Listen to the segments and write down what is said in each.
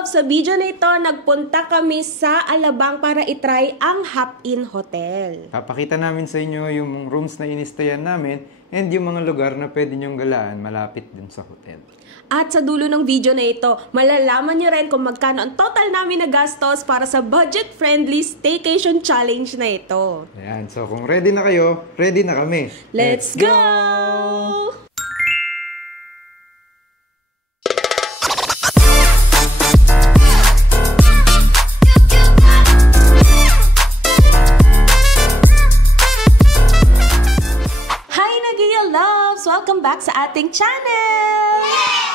love! Sa video na ito, nagpunta kami sa Alabang para itry ang Hop-In Hotel. Papakita namin sa inyo yung rooms na inistayan namin and yung mga lugar na pwede nyong galaan malapit dun sa hotel. At sa dulo ng video na ito, malalaman nyo rin kung magkano ang total namin na gastos para sa budget-friendly staycation challenge na ito. Ayan, so kung ready na kayo, ready na kami. Let's go! Welcome back sa ating channel!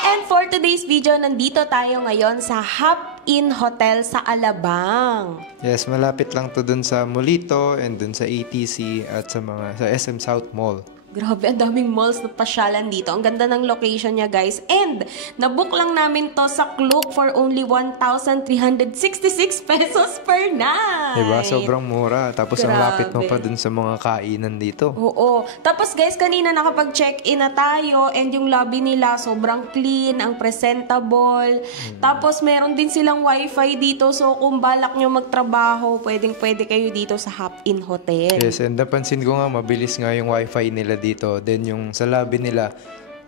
And for today's video, nandito tayo ngayon sa Hop-In Hotel sa Alabang. Yes, malapit lang to dun sa Molito and dun sa ATC at sa SM South Mall. Grabe, ang daming malls na pasyalan dito. Ang ganda ng location niya, guys. And, nabook lang namin to sa Klook for only 1,366 pesos per night. Diba? Sobrang mura. Tapos ang lapit mo pa dun sa mga kainan dito. Oo. Tapos, guys, kanina nakapag-check-in na tayo and yung lobby nila sobrang clean, ang presentable. Tapos, meron din silang wifi dito. So, kung balak nyo magtrabaho, pwedeng-pwede kayo dito sa Hop-In Hotel. Yes, and napansin ko nga, mabilis nga yung wifi nila dito. Then yung sa lobby nila,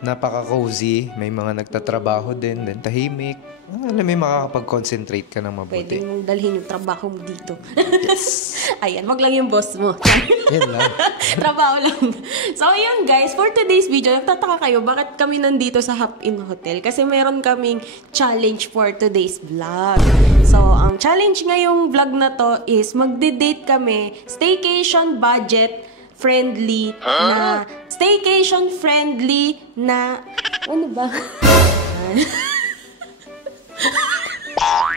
napaka-cozy. May mga nagtatrabaho din. Then tahimik. Alam mo, makakapag-concentrate ka ng mabuti. Pwede mong dalhin yung trabaho mo dito. Yes. Ayan, wag lang yung boss mo. Yan lang. Trabaho lang. So, yun guys. For today's video, nagtataka kayo, bakit kami nandito sa Hop-In Hotel? Kasi meron kaming challenge for today's vlog. So, ang challenge ngayong vlog na to is magde-date kami, staycation budget friendly na staycation friendly na ano ba?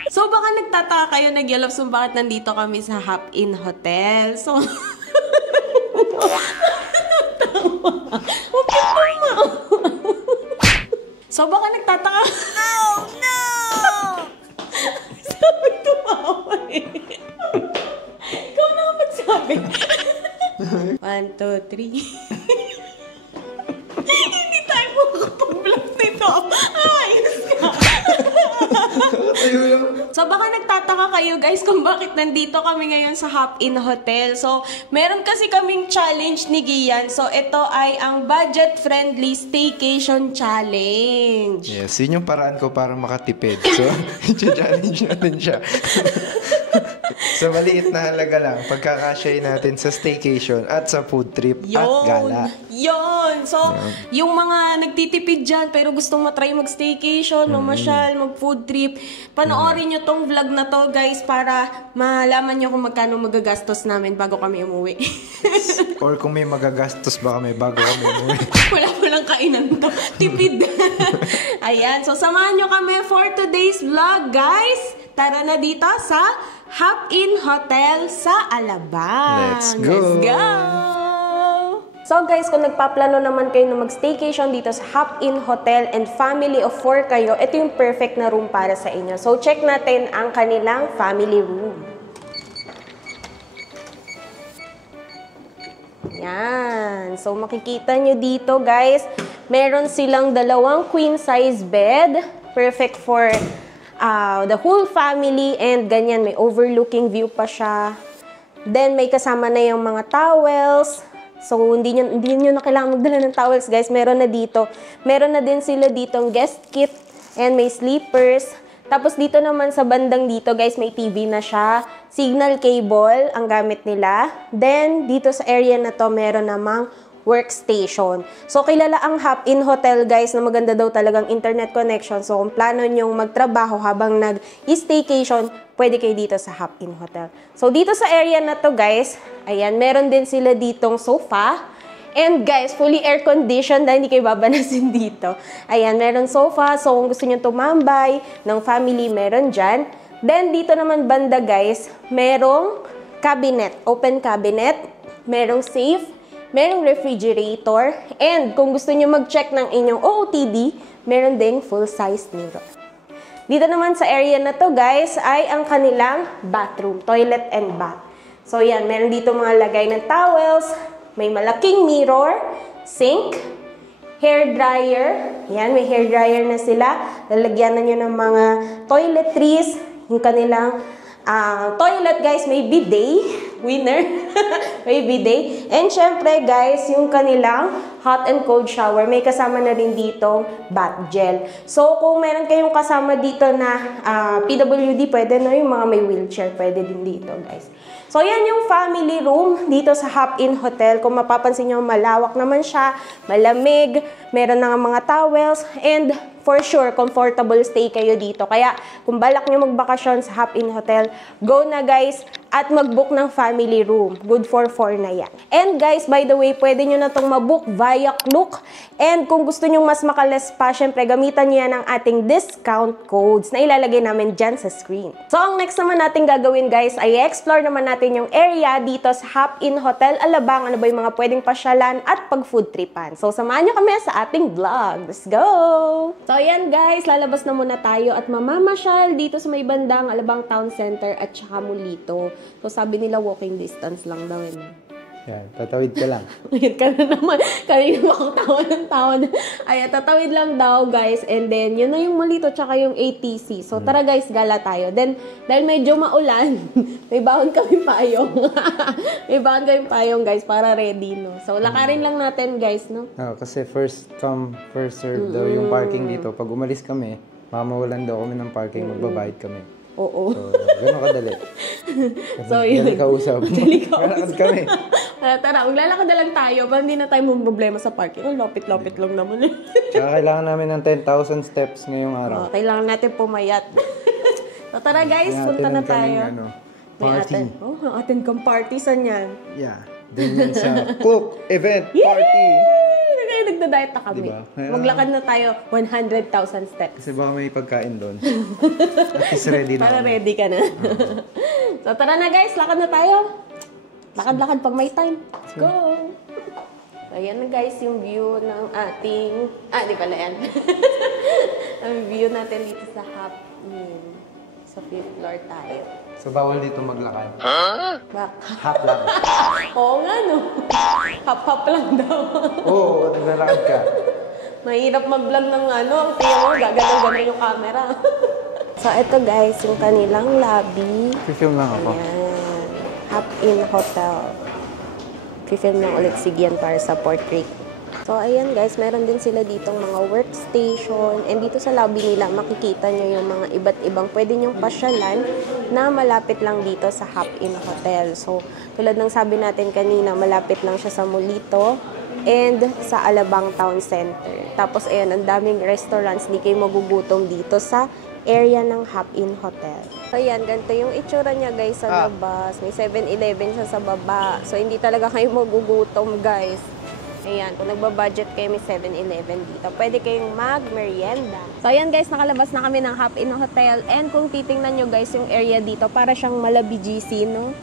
So baka nagtataka kayo, nagyalap so bakit nandito kami sa Hop-In Hotel. So So baka nagtataka. Oh no. Sabi tumawa eh. Ikaw na magsabi. 1, 2, 3. Hindi tayo makakapag-vlog nito. Ayos ka. So baka nagtataka kayo guys kung bakit nandito kami ngayon sa Hop-In Hotel. So meron kasi kaming challenge ni Gian. So ito ay ang budget-friendly staycation challenge. Yes, yun yung paraan ko para makatipid. So, challenge natin siya. So, maliit na halaga lang, pagkakasya natin sa staycation at sa food trip at gala. Yun! So, yung mga nagtitipid dyan pero gustong matry mag-staycation, mamasyal, mag-food trip, panoorin nyo tong vlog na to, guys, para malaman nyo kung magkano magagastos namin bago kami umuwi. Or kung may magagastos ba kami bago kami umuwi. Wala po lang kainan to. Tipid. Ayan. So, samahan nyo kami for today's vlog, guys. Tara na dito sa Hop-In Hotel sa Alabang. Let's go! Let's go! So guys, kung nagpaplano naman kayo na mag-staycation dito sa Hop-In Hotel and family of 4 kayo, ito yung perfect na room para sa inyo. So check natin ang kanilang family room. Yan. So makikita nyo dito guys, meron silang 2 queen size bed. Perfect for the whole family and ganyan, may overlooking view pa siya. Then may kasama na yung mga towels. So hindi nyo na kailangan magdala ng towels guys. Meron na dito. Meron na din sila ditong guest kit and may sleepers. Tapos dito naman sa bandang dito guys, may TV na siya. Signal cable ang gamit nila. Then dito sa area na to meron namang workstation. So, kilala ang Hop-In Hotel, guys, na maganda daw talagang internet connection. So, kung plano nyong magtrabaho habang nag-staycation, pwede kayo dito sa Hop-In Hotel. So, dito sa area na to, guys, ayan, meron din sila ditong sofa. And, guys, fully air-conditioned dahil hindi kayo babanasin dito. Ayan, meron sofa. So, kung gusto nyo tumambay ng family, meron dyan. Then, dito naman banda, guys, merong cabinet, open cabinet, merong safe, merong refrigerator, and kung gusto nyo mag-check ng inyong OOTD, meron ding full-size mirror. Dito naman sa area na to, guys, ay ang kanilang bathroom, toilet and bath. So, yan, meron dito mga lagay ng towels, may malaking mirror, sink, hair dryer. Yan, may hair dryer na sila. Lalagyan na nyo ng mga toiletries. Yung kanilang toilet, guys, may bidet. Winner. May bidet. And syempre, guys, yung kanilang hot and cold shower. May kasama na rin dito bath gel. So, kung meron kayong kasama dito na PWD, pwede na yung mga may wheelchair. Pwede din dito, guys. So, yan yung family room dito sa Hop-In Hotel. Kung mapapansin nyo, malawak naman siya, malamig, meron na nga mga towels, and for sure, comfortable stay kayo dito. Kaya, kung balak nyo magbakasyon sa Hop-In Hotel, go na guys, at mag-book ng family room. Good for 4 na yan. And guys, by the way, pwede nyo na itong mabook via Klook. And kung gusto nyo mas makalas pa, syempre, gamitan nyo yan ang ating discount codes na ilalagay namin dyan sa screen. So, ang next naman natin gagawin, guys, ay explore naman natin yung area dito sa Hop-In Hotel Alabang. Ano ba yung mga pwedeng pasyalan at pag-food tripan. So, samahan nyo kami sa ating vlog. Let's go! So, ayan guys, lalabas na muna tayo at mamamasyal dito sa may bandang Alabang Town Center at saka Mulito. So, sabi nila walking distance lang daw yun. Yan, tatawid ka lang. Ayan ka na naman. Kanina ako tawa ng tawa. Ayan, tatawid lang daw guys. And then, yun na yung Mulito tsaka yung ATC. So, tara guys, gala tayo. Then, dahil medyo maulan, may bahon kami payong. May bahon kami payong guys para ready, no? So, lakarin lang natin guys, no? Kasi first come, first serve daw yung parking dito. Pag umalis kami, mamawalan daw kami ng parking, magbabayad kami. Oo. So, gano'n kadali. So, yun. Dali kausap. Lalakad kami. Tara, maglalakad na lang tayo para hindi na tayo problema sa parking. Ang lapit-lapit lang naman. Tsaka kailangan namin ng 10,000 steps ngayong araw. Kailangan natin pumayat. So, tara guys, punta na tayo. Party. Atin kang party. Saan yan? Yeah. Doon yan sa Klook Event Party. Nagda-diet na kami. Diba? Maglakad na tayo 100,000 steps. Kasi baka may pagkain doon. At least ready na. Para ready ka na. So, tara na guys, lakad na tayo. Lakad-lakad pag may time. Let's go! So, ayan na guys yung view ng ating... di pala yan. Ang view natin dito sa Hop-In. Sa 5th floor tayo. So, bawal dito maglakad? Hop lang. Oo nga, no? Hop-hop lang daw. Oo, naglalakad ka. Mahirap mag-vlog ng ang tiyo mo, gagalaw-galaw yung camera. So, ito guys, yung kanilang lobby. Film lang ako. Ayan. Hop-In Hotel. Film lang ulit si Gian para sa portrait. So, ayan guys, meron din sila ditong mga workstation. And dito sa lobby nila, makikita nyo yung mga iba't ibang pwede nyong pasyalan na malapit lang dito sa Hop-In Hotel. So, tulad ng sabi natin kanina, malapit lang siya sa Mulito and sa Alabang Town Center. Tapos, ayan, ang daming restaurants. Di kayo magugutom dito sa area ng Hop-In Hotel. So, ayan, ganito yung itsura niya guys sa labas. May 7-Eleven siya sa baba. So, hindi talaga kayo magugutom guys. Ayan, kung nagbabudget kayo, may 7-Eleven dito. Pwede kayong mag-merienda. So, ayan guys, nakalabas na kami ng Hop-In Hotel. And kung titingnan nyo guys, yung area dito, para siyang mala-BGC, no?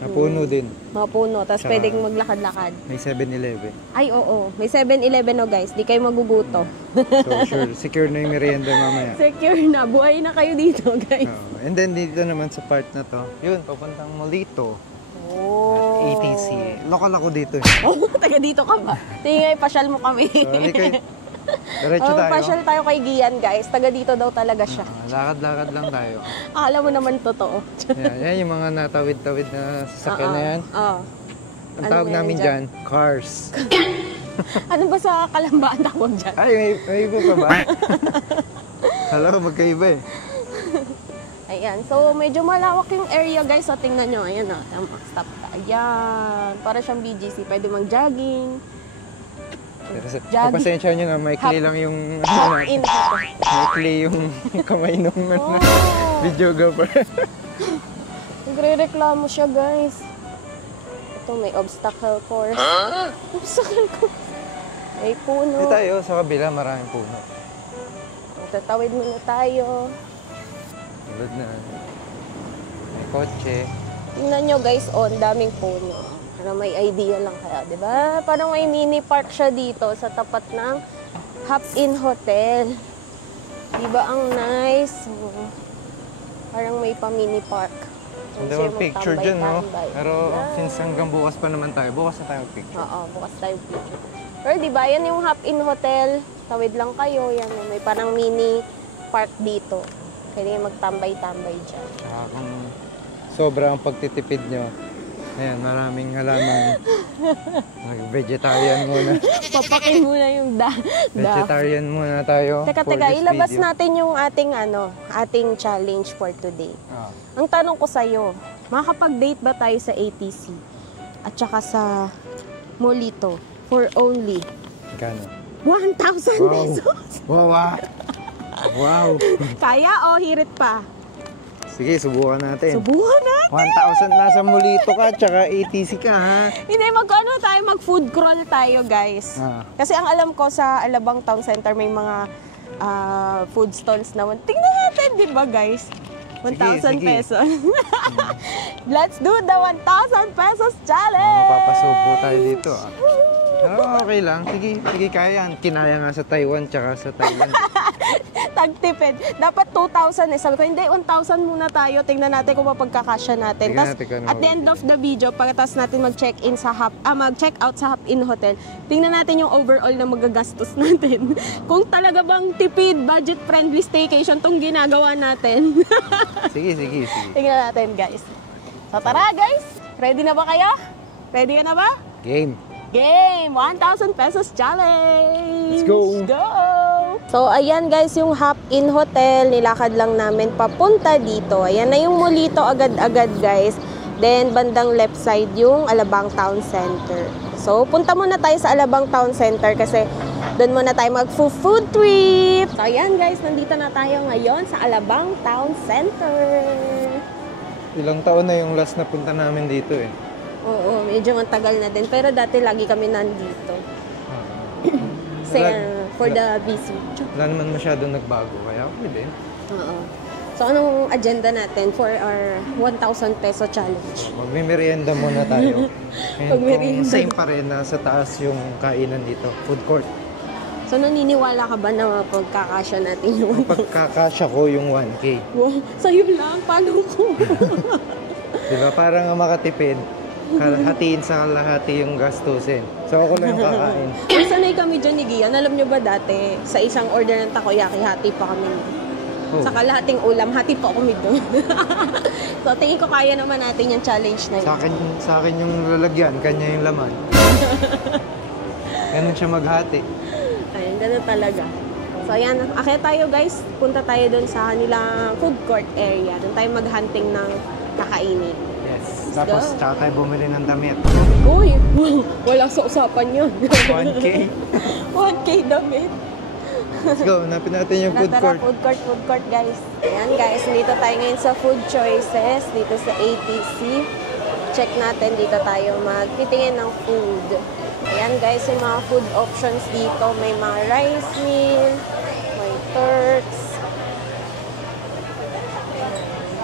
Napuno din. Mapuno. Tapos pwedeng maglakad-lakad. May 7-Eleven. Ay, oo. May 7-Eleven, no guys. Di kayo magugutom. So, sure. Secure na yung merienda mamaya. Secure na. Buhay na kayo dito, guys. And then, dito naman sa part na to, yun, papuntang Mulito. Oh. ATC. Lokal ako dito. Oh, taga dito ka ba? Tingay, pasyal mo kami. Sorry kayo. Diretso tayo. Pasyal tayo kay Gian, guys. Taga dito daw talaga siya. Lakad-lakad lang tayo. Akala mo naman totoo. Yan yung mga natawid-tawid na sasakyan na yan. Ang Ano tawag yan namin dyan, cars. Ano ba sa Kalambaan tawag dyan? Ay, may iba pa ba? Hala ko, magkaiba eh. Ayan. So, medyo malawak yung area, guys. So, tingnan nyo. Ayan, stop ka. Ayan. Para siyang BGC. Pwede mag-jogging. Pasensya nyo na, maikli lang yung... Hop-In. Maikli yung kamay nung videographer. Nagre-reklamo siya, guys. Ito, may obstacle course. Obstacle course. May puno. Dito tayo, sa kabila, maraming puno. Tatawid muna tayo. Tulad na, may kotse. Tingnan nyo guys, ang daming puno. Para may idea lang kaya, di ba? Parang may mini park siya dito sa tapat ng Hop-In Hotel. Di ba ang nice? Parang may pa-mini park. Hindi mo picture dyan, no? Pero since hanggang bukas pa naman tayo, bukas na tayo picture. Oo, bukas tayo picture. Pero di ba, yan yung Hop-In Hotel. Tawid lang kayo. Yan, may parang mini park dito. Pwede kayo magtambay-tambay dyan. Tsaka kung sobra ang pagtitipid nyo, ayan, maraming halaman. Mag-vegetarian muna. Papakin muna yung Vegetarian muna tayo. Teka, for this ilabas video. natin yung ating challenge for today. Ah. Ang tanong ko sa'yo, makakapag-date ba tayo sa ATC? At saka sa Molito for only Gano? 1,000 Wow. pesos? Wow! Wow! Kaya o hirit pa? Sige, subukan natin. Subuhan na. 1,000 nasa Molito ka, tsaka ATC ka, ha? Hindi, mag-food crawl tayo, guys. Ah. Kasi ang alam ko sa Alabang Town Center may mga food stalls naman. Tingnan natin, di ba, guys? 1,000 sige. pesos. Let's do the 1,000 pesos challenge! Mapapasubo tayo dito, ah. Pero okay lang. Sige, kaya yan. Kinaya nga sa Taiwan, tsaka sa Thailand. Tagtipid. Dapat 2,000 eh. Sabi ko, hindi, 1,000 muna tayo. Tingnan natin kung mapagkakasya natin. Tingnan Tas, natin kung ano at the end of the video, pagkatapos natin mag-check-in sa mag-check out sa Hop-In Hotel, tingnan natin yung overall na magagastos natin. Kung talaga bang tipid, budget-friendly staycation tong ginagawa natin. Sige. Tingnan natin, guys. So, tara, guys. Ready na ba kayo? Ready ka na ba? Game. Game! 1,000 pesos challenge! Let's go! Let's go! So, ayan guys, yung Hop-In Hotel, nilakad lang namin papunta dito. Ayan na yung Molito agad-agad guys. Then, bandang left side yung Alabang Town Center. So, punta muna tayo sa Alabang Town Center kasi doon muna tayo mag-food trip. So, ayan guys, nandito na tayo ngayon sa Alabang Town Center. Ilang taon na yung last na punta namin dito, eh. Oo, medyo matagal na din. Pero dati lagi kami nandito. For the visit. Wala naman masyadong nagbago, kaya okay din. Oo. So, anong agenda natin for our 1,000 peso challenge? Magmimerienda muna tayo. And Magmerienda. kung same pa rin, nasa taas yung kainan dito, food court. So, naniniwala ka ba na mapagkakasya natin yung 1,000? Pagkakasya ko yung 1K. Wow, sa'yo lang. Paano ko? Diba? Para nga makatipid, hatiin sa kalahati yung gastusin. So ako lang yung kakain. Sanay kami dyan ni Gian. Alam nyo ba dati, sa isang order ng takoyaki, hati pa kami. Oh. Sa kalahating ulam, hati pa kami doon. So, tingin ko kaya naman natin yung challenge na yun. Sa akin yung lalagyan, kanya yung laman. Ganun siya maghati. Ayun, gano'n talaga. So, ayan. Akit tayo, guys. Punta tayo doon sa kanilang food court area. Doon tayo maghunting ng kakainin. Yes. Let's Tapos, go. tsaka tayo bumili ng damit. Uy! Wala sa usapan yun. 1K. 1K damit. Let's go. Hanapin natin yung food Tara, court. food court, guys. Ayan, guys. Dito tayo ngayon sa Food Choices. Dito sa ATC. Check natin. Dito tayo magtitingin ng food. Ayan, guys. Yung mga food options dito. May mga rice meal. May Turks.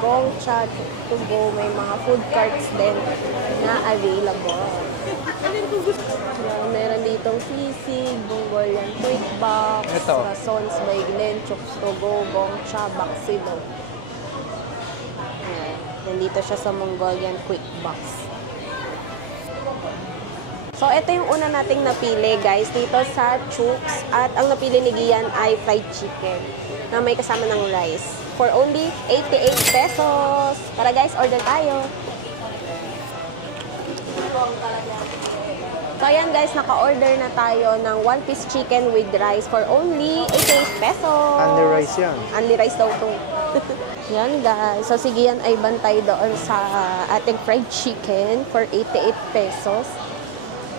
Gongcha, to go. May mga food carts din na available. Meron ditong sisig, Mongolian quick box, Ito. Rasons by Glen, Chooks to go, Gongcha, Baksido. Ayan. Nandito siya sa Mongolian quick box. So, ito yung una nating napili, guys, dito sa Chooks. At ang napili ni Gian ay fried chicken na may kasama ng rice. For only 88 pesos. Tara guys, order tayo. So ayan guys, naka-order na tayo ng 1-piece chicken with rice for only 88 pesos. Only rice yan. Only rice daw to. Yan guys. So sige yan ay bantay doon sa ating fried chicken for 88 pesos.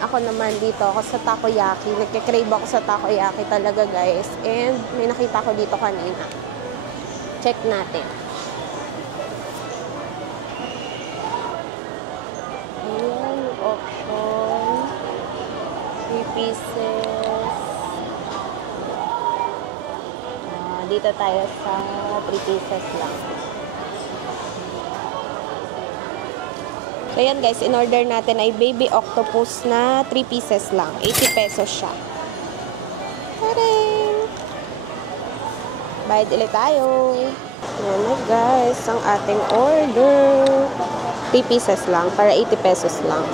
Ako naman dito, ako sa takoyaki. Nagkikrave ako sa takoyaki talaga guys. And may nakita ko dito kanina. Check natin. Ayan yung option. 3 pieces. Dito tayo sa 3 pieces lang. So yan guys, in order natin ay baby octopus na 3 pieces lang. 80 pesos siya. Taring! Bayad ulit tayo. Yan na guys, ang ating order. 3 pieces lang, para 80 pesos lang.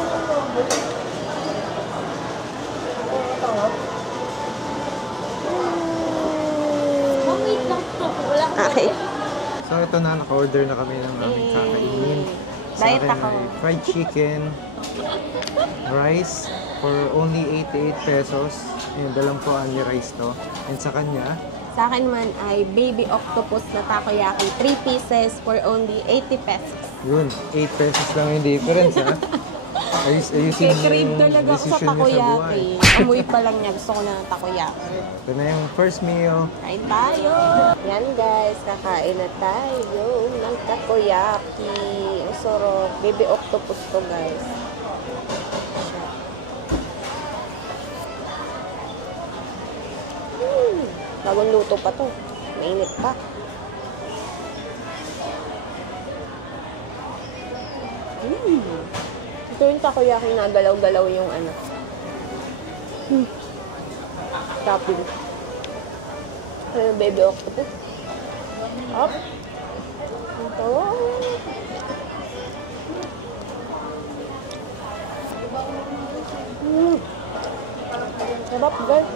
So ito na, naka-order na kami ng aming kakainin. Sa Diet akin ako. ay fried chicken, rice for only 88 pesos. And dalampuan ni rice to. And sa kanya, Sa akin man ay baby octopus na takoyaki. 3 pieces for only 80 pesos. yun, 8 pesos lang yung difference ha. Ayusin Kaya-crave talaga ako sa decision niyo buhay. takoyaki. Amoy pa lang niya. Gusto ko na ng takoyaki. Ito na yung first meal. Kain tayo! Yan guys, kakain na tayo ng takoyaki. Ang sarap. Baby octopus to guys. Siya. Bagong luto pa to. Mainit pa. Ito yung takoyaki na galaw-galaw yung ano. Topping. Ano, baby octopus. Up. Ito. Sarap guys.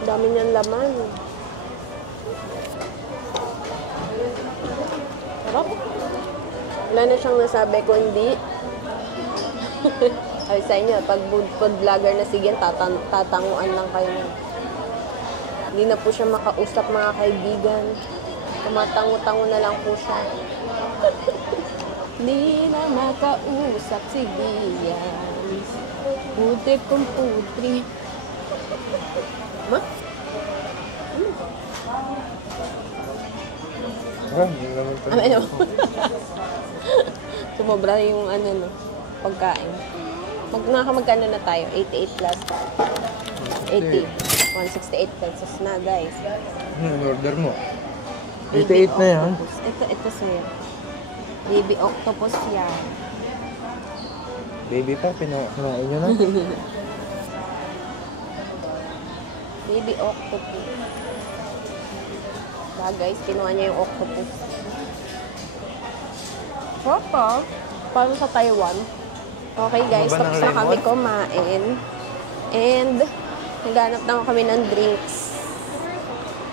Dami niyang laman. Sarap. Wala na siyang nasabi kundi ay sa inyo, pag food vlogger na sige, tatanguan lang kayo. Hindi na po siya makausap mga kaibigan. Tumatango-tango na lang po siya. Hindi na makausap si Diaz. Putri kong putri. Ma? Yun naman to. Ano? Sumobra yung ano no, pagkain. Magkano na tayo? 88 plus 80. 168 pesos na guys. Ano order mo? Baby 88 na yan. octopus. Ito sa'yo. Baby octopus yan. Baby pa, pinakain nyo na. Baby octopus. Guys, kinuha niya yung octopus. Sarap pa. Paano sa Taiwan? Okay guys, Ano ba ng tapos na kami lemon? kumain. And, naghanap na kami ng drinks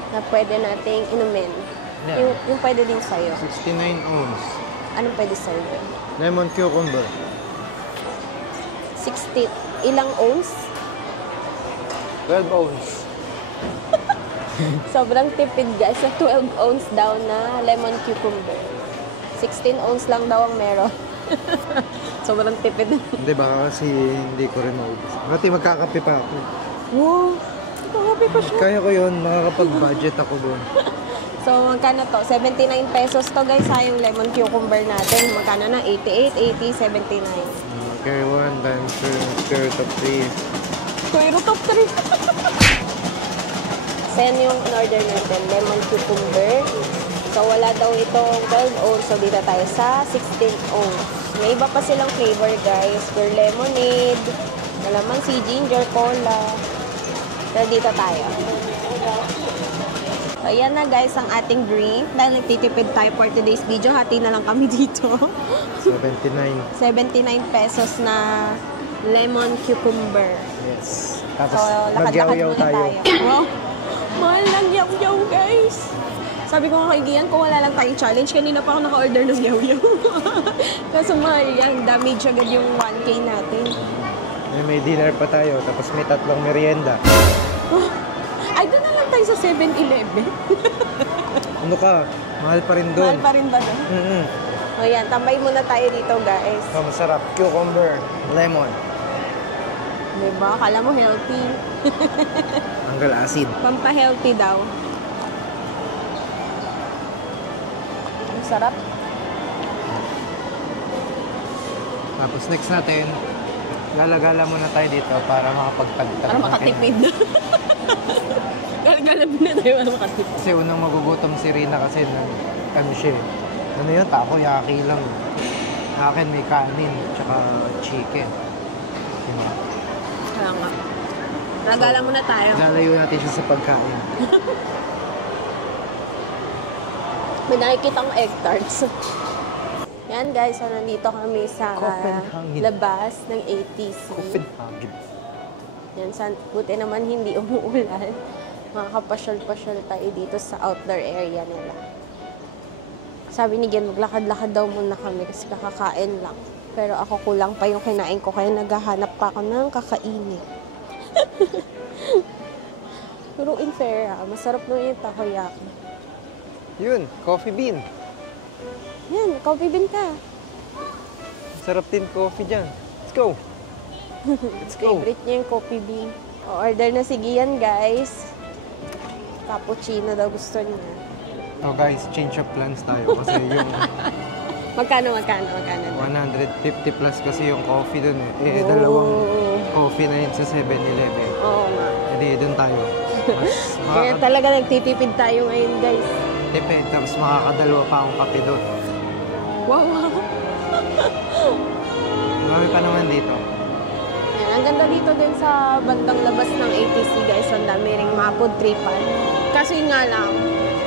na pwede nating inumin. Yeah. Yung pwede din sa'yo. 69 ounce. Anong pwede sa'yo? Lemon cucumber. 60. Ilang ounce? 12 ounce. Sobrang tipid guys. Sa 12 ounce daw na lemon cucumber. 16 ounce lang daw ang meron. Sobrang tipid. Hindi, baka kasi hindi ko rin maubos. Pati magkakape pa ako. Wow! Nakahappy pa siya. Kaya ko yun, makakapag-budget ako doon. So, magkano to? 79 pesos to guys ha, yung lemon cucumber natin. Magkano na? 88, 80, 79. Carry 1 times square root of 3. Square root of 3. So, yan yung in-order natin. Lemon cucumber. So, wala daw itong 12 ounce. So, dito tayo sa 16 ounce. May iba pa silang flavor guys. Pure lemonade, calamansi, ginger, cola. Pero dito tayo. So, ayan na guys ang ating drink. Dahil nagtitipid tayo for today's video, hati na lang kami dito. 79. 79 pesos na lemon cucumber. Yes. So, Tapos lakad-lakad mag-yaw-yaw muna tayo. Wow, mahal lang yaw-yaw guys. Sabi ko nga kay Gian, kung wala lang tayong challenge, kanina pa ako naka-order ng yaw-yaw. Kaso mahal yan, damage agad yung 1K natin. May dinner pa tayo, tapos may tatlong merienda. Ay, doon na lang tayo sa 7-Eleven. Ano ka? Mahal pa rin Mahal doon. pa rin ba doon? O yan, tambay muna tayo dito guys. So, masarap. Cucumber, lemon, Diba? Kala mo healthy. hanggal acid. Pampa-healthy daw. Ang sarap. Tapos next natin, lalagala muna tayo dito para makapagtagtag. Para makatipid. Galagala na tayo para makatipid. Kasi unang magugutom si Rina kasi na, ano siya eh. Ano yun? Takoyaki lang. Sa akin may kanin, tsaka chicken. Diba? Kaya nga. Galagala muna tayo. Lalayo natin siya sa pagkain. May nakikita akong egg tarts. Yan guys, so nandito kami sa Copenhagen. labas ng ATC. Copenhagen. Yan, buti naman hindi umuulan. Makakapasyal-pasyal tayo dito sa outdoor area nila. Sabi ni Gen, maglakad-lakad daw muna kami kasi kakakain lang. Pero ako kulang pa yung kinain ko, kaya naghahanap pa ako ng kakainin. Pero in fair, masarap naman yung takoyaki. Yun, coffee bean. Yan, coffee bean ka. Sarap din coffee dyan. Let's go. Let's go. Favorite niya yung coffee bean. O-order na si Gian, guys. Cappuccino daw gusto niya. Oh guys, change of plans tayo kasi yung Magkano? 150 plus kasi yung coffee dun eh. Dalawang coffee na yun sa 7-Eleven. Oo nga. Hindi, dun tayo. Mas Kaya talaga nagtitipid tayo ngayon, guys. tipid, tapos makakadalawa pa akong kape dun. Wow! Marami pa naman dito. Yan, ang ganda dito din sa bandang labas ng ATC, guys. Ang dami ring mga food tripan. Kaso yun nga lang,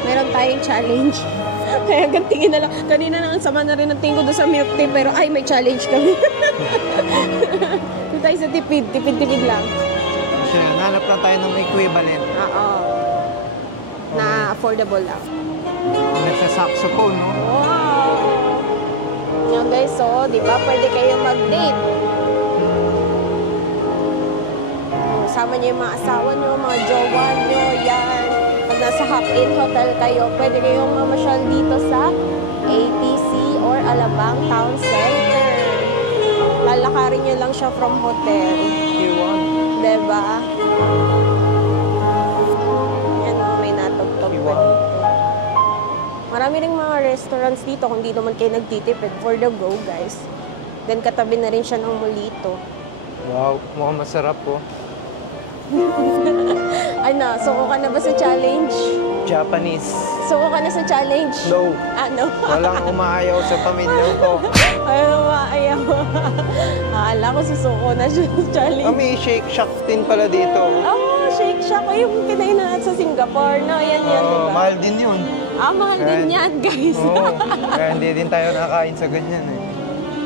meron tayong challenge. Kaya gantingin na lang. Kanina na ang sama na rin ang tingin ko doon sa milk tea, pero ay, may challenge kami. Doon tayo sa tipid. Tipid-tipid lang. Kasi nanap lang tayo ng equivalent. Oo. Na affordable lang. Nagsa-saxophone, no? Wow! Yan guys, so, di ba, pwede kayong mag-date. Sama niyo yung mga asawa niyo, mga jowa niyo, yan. Pag nasa Hop-In Hotel kayo, pwede kayong mamasyal dito sa ATC or Alabang Town Center. Lalakarin niyo lang siya from hotel. Diba? Yan o, may natugtog pa dito. Marami ring mga restaurants dito kung di naman kayo nagtitipid for the go, guys. Then katabi na rin siya ng Molito. Wow, mukhang masarap po. Ano, suko ka na ba sa challenge? Japanese. Suko ka na sa challenge? No. Ano? Walang umaayaw sa pamilya ko. Ayaw, ayaw. Akala ko susuko na siya sa challenge. Kami, Shake Shack din pala dito. Oh, Shake Shack. Yung kinain na natin sa Singapore. No, yan, diba? Mahal din yun. Mahal din yan, guys. Oo, kaya hindi din tayo nakakain sa ganyan eh.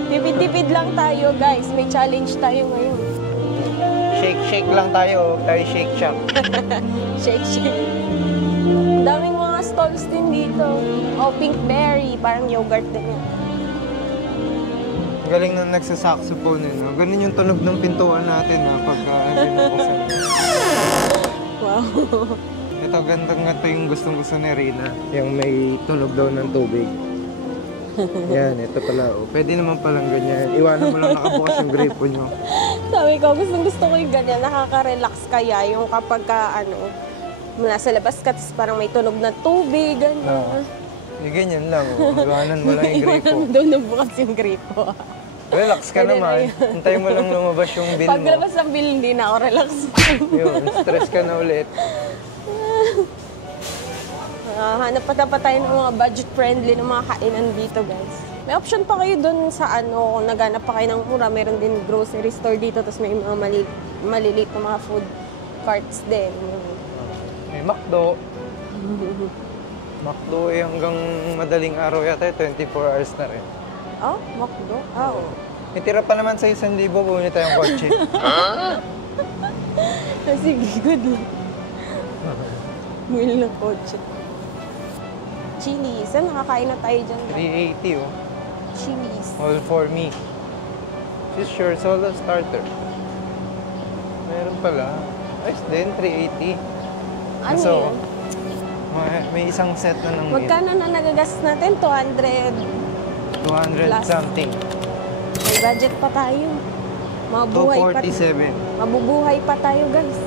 Tipid-tipid lang tayo, guys. May challenge tayo ngayon. Shake lang tayo, tayo Shake Shack. Shake. Daming mga stalls din dito. Oh, Pinkberry. Parang yogurt din yan. Galing nung nagsasaxophone eh, no? Ganun yung tunog ng pintuan natin ha, pagka binuksan. Wow. Ito, gandang-ganto yung gustong-gusto ni Rina. Yung may tunog daw ng tubig. Yan, ito pala. Oh. Pwede naman palang ganyan. Iwanan mo lang nakabukas yung gripo nyo. Sabi ko, gusto ko yung ganyan. Nakaka-relax kaya yung kapag ka, nasa labas ka, tapos parang may tunog na tubig, ganyan. Oo. Ganyan lang. Oh. Iwanan mo lang yung gripo. Iwanan mo daw na bukas yung gripo. Relax ka Pwede na naman. yun. Hintay mo lang lumabas yung bill mo. Paglabas ng bill, hindi na ako relax. Yun, stress ka na ulit. Hanap pa tayo ng mga budget-friendly ng mga kainan dito, guys. May option pa kayo dun sa kung naghanap pa kayo ng mura. Meron din grocery store dito, tapos may mga maliliit na mga food carts din. May McDo. McDo eh hanggang madaling araw yata, 24 hours na rin. Oh, McDo? Oh. May tira pa naman sa 1,000, bumili tayong kotse. Sige, good lang. Mil ng kotse. Chili's. Nakakain na tayo dyan. 380 oh. Chili's. All for me. This sure solo starter. Meron pala. Ayos din, 380. Ano So, yan? may isang set na ng meal. Magkano na nagagas natin? 200. 200 plus. something. May budget pa tayo. Mabuhay pa. 247. Mabubuhay pa tayo, guys.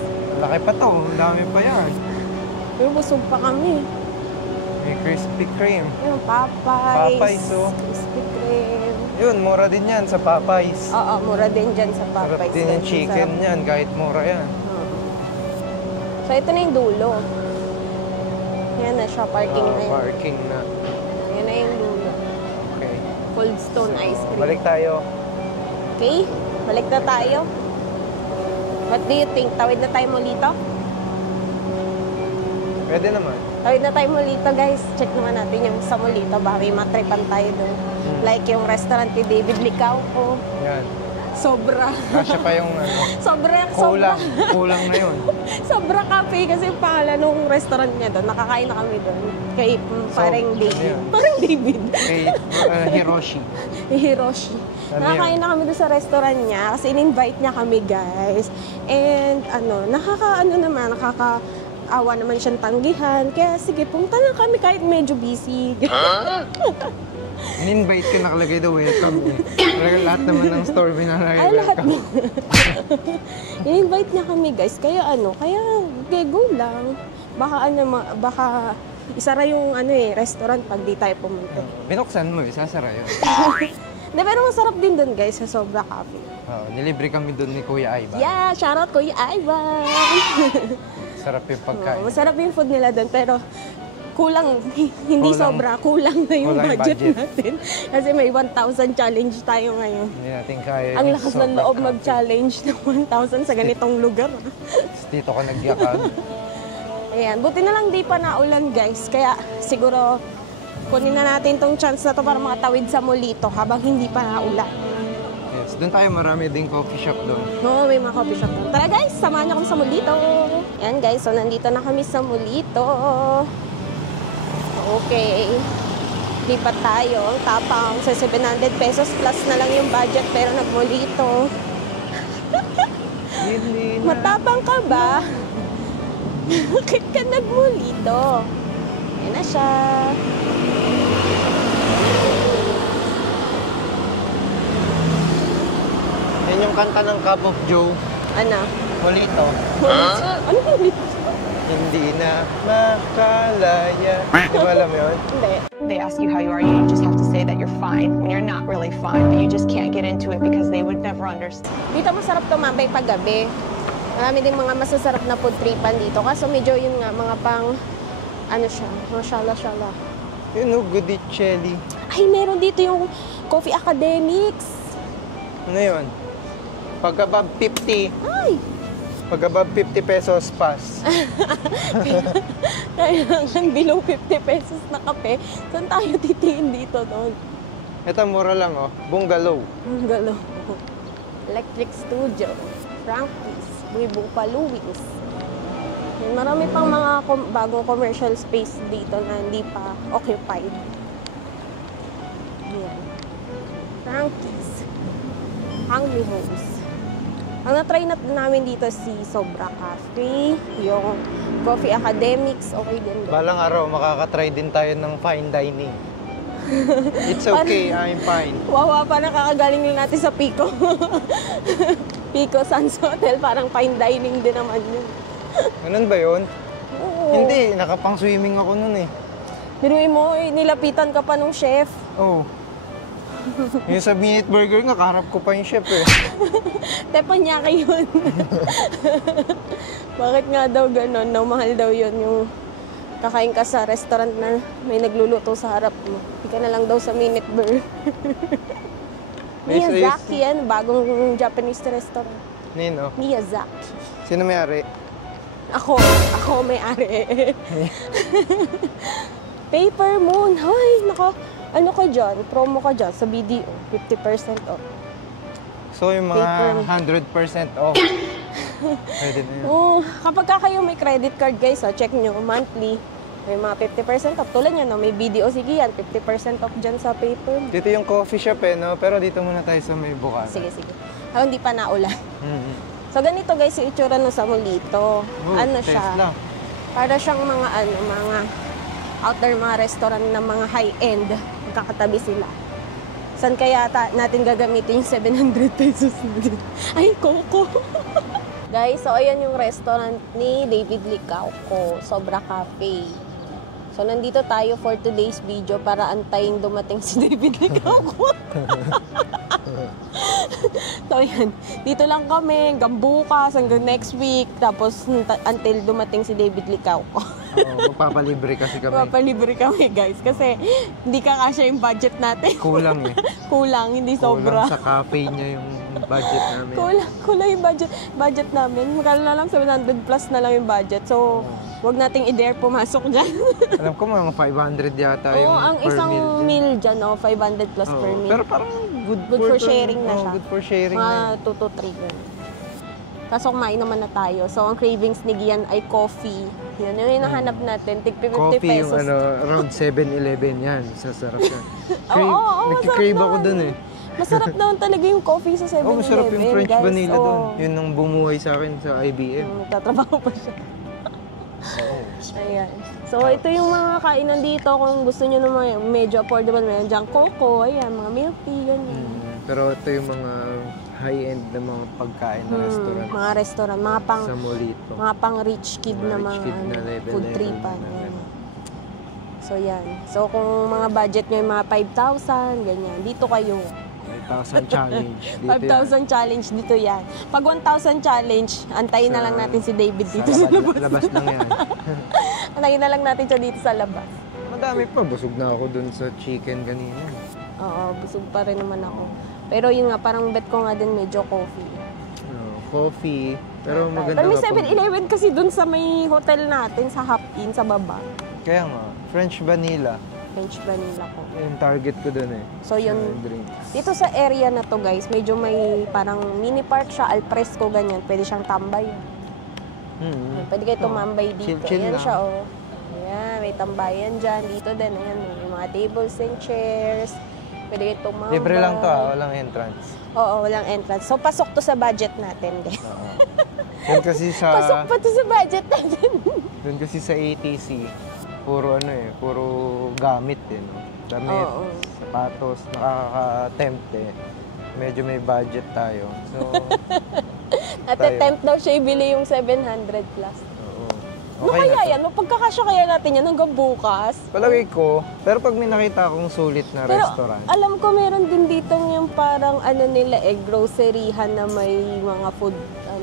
Laki pa to. Dami pa yan. Pero busog pa kami. May Krispy Kreme. Yung Popeyes. Popeyes, oh. Krispy Kreme. Yun, mura din yan sa Popeyes. Oo, mura din dyan sa Popeyes. Sarap din yung guys. chicken Sarap. yan, kahit mura yan. Oo. So, ito na yung dulo. Yan na siya, parking na yun. Parking na. Yan na yung dulo. Okay. Cold Stone Ice Cream. Balik tayo. Okay, balik na tayo. What do you think? Tawid na tayo Molito? Pwede naman. Tawid na tayo Molito, guys. Check naman natin yung sa Molito. Baka may matripan tayo doon. Like yung restaurant ni David Licauco. Yan. Sobra. Kasya pa yung ano. Sobra. Kulang na yun. Sobra Cafe kasi yung pangalan ng restaurant niya doon. Nakakain na kami doon. Kay parang ano David. yun? Parang David. Kay Hiroshi. Hiroshi. Ano Nakakain yan? na kami doon sa restaurant niya kasi in-invite niya kami, guys. And nakakaawa naman siyang tanggihan. Kaya sige, punta na kami kahit medyo busy. In-invite ka, nakalagay daw welcome eh. Lahat naman ng store binalagay Ay, lahat welcome. in-invite niya kami, guys. Kaya okay, go lang. Baka isara yung restaurant pag di tayo pumunta. Binuksan mo eh, sasara yun. De, pero masarap din doon, guys, sa Sobra Cafe. Nilibre kami doon ni Kuya Ivan. Yeah, shoutout Kuya Ivan! Sarap yung pagkain. Masarap yung food nila doon, pero kulang, hindi sobra, kulang na yung Kulang yung budget budget. natin. Kasi may 1,000 challenge tayo ngayon. Hindi natin kaya. Ang yung lakas ng sobrang loob traffic. mag-challenge ng 1,000 sa ganitong lugar. Tapos dito ka nagyakag. Ayan, buti na lang di pa naulan, guys. Kaya siguro kunin na natin tong chance na to para makatawid sa Molito habang hindi pa naulan. Yes, doon tayo marami ding coffee shop doon. Oo, may mga coffee shop doon. Tara, guys, samahan niyo kami sa Molito. Ayan, guys, so nandito na kami sa Molito. Okay. Lipat tayo. Tapang sa 700 pesos plus na lang yung budget pero nag-Molito. Matapang ka ba? Bakit ka nag-Molito? Ayan na siya. Yan yung kanta ng Cup of Joe. Ano? Molito. Ano Molito? Hindi na makalaya. Di ba alam yun? Hindi. They ask you how you are, you just have to say that you're fine when you're not really fine, but you just can't get into it because they would never understand. Dito masarap tumambay paggabi. Marami din mga masasarap na food tripan dito. Kaso medyo yun nga, mga pang, mga shala-shala. Yun o, Goodicelli. Ay, meron dito yung Coffee Academics. Ano yun? Pag above 50, Ay! pag above 50 pesos pass. Kailangan below 50 pesos na kape. Saan tayo titiin dito doon? Ito, mura lang oh. Bungalow. Galo. Electric Studio. Frankie's. Buibong Paluwings. Yan, marami pang mga bagong commercial space dito na hindi pa occupied. Yan. Frankie's. Hungry Homes. Ang na-try namin dito si Sobra Cafe, yung Coffee Academics, okay din doon. Balang araw, makakatry din tayo ng fine dining. It's okay, I'm fine. Wawa pa, nakakagaling lang natin sa Pico. Pico Sands Hotel, parang fine dining din naman yun. Ganun ba yun? Oo. Hindi, nakapang swimming ako nun eh. Biruin mo, nilapitan ka pa nung chef. Oh. Yung sa Minute Burger nga, kaharap ko pa yung chef eh. Tepanyaki yun. Bakit nga daw ganun? No, mahal daw yun yung kakain ka sa restaurant na may nagluluto sa harap mo. Hindi ka na lang daw sa Minute Burger. Miyazaki yan, bagong Japanese restaurant. Nino, Miyazaki. sino may-ari? Ako may-ari. Paper Moon. Hoy, nako. Ano ka dyan? Promo ka dyan sa BDO. 50% off. So yung mga Paper. 100% off. Pwede na yun. Kapag kayo may credit card, guys, check nyo, monthly. May mga 50% off. Tulad nyo, no? May BDO, sige yan. 50% off dyan sa Paper Moon. Dito yung coffee shop eh, no? Pero dito muna tayo sa may bukas. Sige. Habang di pa naulan. So, ganito, guys, yung itsura ng Samulito. Ano siya? Tesla. Para siyang mga outdoor mga restaurant na mga high-end. Magkakatabi sila. Saan kaya natin gagamitin yung 700 pesos natin? Ay, Coco! Guys, so ayan yung restaurant ni David Licauco, Sobra Cafe. So, nandito tayo for today's video para antayin dumating si David Licauco. So, yan. Dito lang kami hanggang bukas, hanggang next week. Tapos, until dumating si David Licauco. Oo, magpapalibre kasi kami. Papalibre kami, guys. Kasi, hindi kasya yung budget natin. Kulang eh. Kulang, hindi sobra. Kulang sa cafe niya yung budget namin. Kulang yung budget namin. Magkano na lang, 700 plus na lang yung budget. So, Huwag nating i-dare pumasok dyan. Alam ko mga 500 yata yung Oo, ang per isang meal. meal dyan, 500 plus Oo, per meal. Pero parang good for sharing na siya. Good for sharing na Mga 2 to 3 ganun. Kaso kumain naman na tayo. So, ang cravings ni Gian ay coffee. Yan yung hinahanap natin. Tig 50 Coffee yung pesos. around 7-Eleven yan. Sasarap yan. Oo, Nagkikrave masarap ako dun naman. eh. Masarap naman talaga yung coffee sa 7-Eleven, Oh, masarap yung French guys. vanilla Oo. dun. Yun ang bumuhay sa akin sa IBM. Nagtatrabaho pa siya. Ayan. So, ito yung mga kainan dito. Kung gusto nyo naman medyo affordable, meron dyan coco, ayan, mga milk tea, ganyan. Pero ito yung mga high-end na mga pagkain na restaurant Mga restaurant, sa Molito. mga pang rich kid Mga na rich mga kid na level, food level tripan. na Yan. level. So, yan. So, kung mga budget nyo yung mga 5,000, ganyan, dito kayo. 5,000 challenge. Dito 5,000 challenge dito yan. Pag 1,000 challenge, antayin na lang natin si David dito Sa sa labas. labas lang yan. Antayin na lang natin siya dito sa labas. Madami pa. Busog na ako dun sa chicken kanina. Oo, busog pa rin naman ako. Pero yun nga, parang bet ko nga din medyo coffee. Coffee. Pero maganda Pero may nga pag- 7-Eleven kasi dun sa may hotel natin, sa Hop Inn, sa baba. Kaya nga, French vanilla. French vanilla ko. Yung target ko dun eh. So yun, Sa drinks. dito sa area na to guys, medyo may parang mini park siya, al fresco ganyan. Pwede siyang tambay. Pwede kayo tumambay dito. Chill Ayan lang. siya oh. Ayan, may tambayan dyan. Dito din, ayan, may mga tables and chairs. Pwede kayo tumambay. Libre lang to walang entrance. Oo, walang entrance. So pasok to sa budget natin guys. Doon kasi sa Pasok pa to sa budget natin. doon kasi sa ATC, puro puro gamit no? Damit, Oo. sapatos, nakaka-tempt eh. Medyo may budget tayo. So, At-attempt daw siya ibili yung 700 plus. oo. Ano Okay kaya na to. yan? Mapagkakasya kaya natin yan hanggang bukas? Palagay ko, pero pag may nakita akong sulit na Pero restaurant, alam ko meron din dito yung parang ano nila groceryhan na may mga food.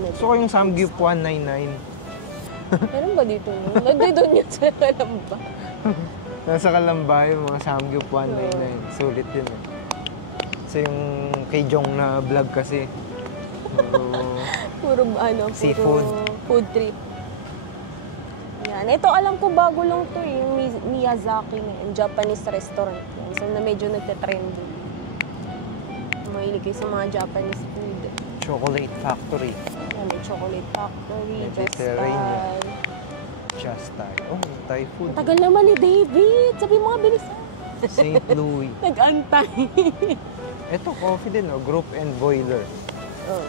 gusto ko yung Samgyup 199. Meron ba dito no? Nandito yun sa Kalamba. Nasa Kalamba yung mga Samgyup 199. Sulit yun eh. Kasi yung kay Jong na vlog kasi, Puro Seafood. food trip. Yan. Ito alam ko bago lang to eh, yung Miyazaki na yung Japanese restaurant. Yan. So na medyo nagte-trendy. Mahilig kayo sa mga Japanese food. Chocolate Factory. Yan, may Chocolate Factory, Just Mediterranean. Style. Just Thai. Oh, Thai food. Ang tagal naman ni David. Sabi mo nga bilis. St. Louis. Nag-antay. Ito, coffee din, Group and Boiler. Oo.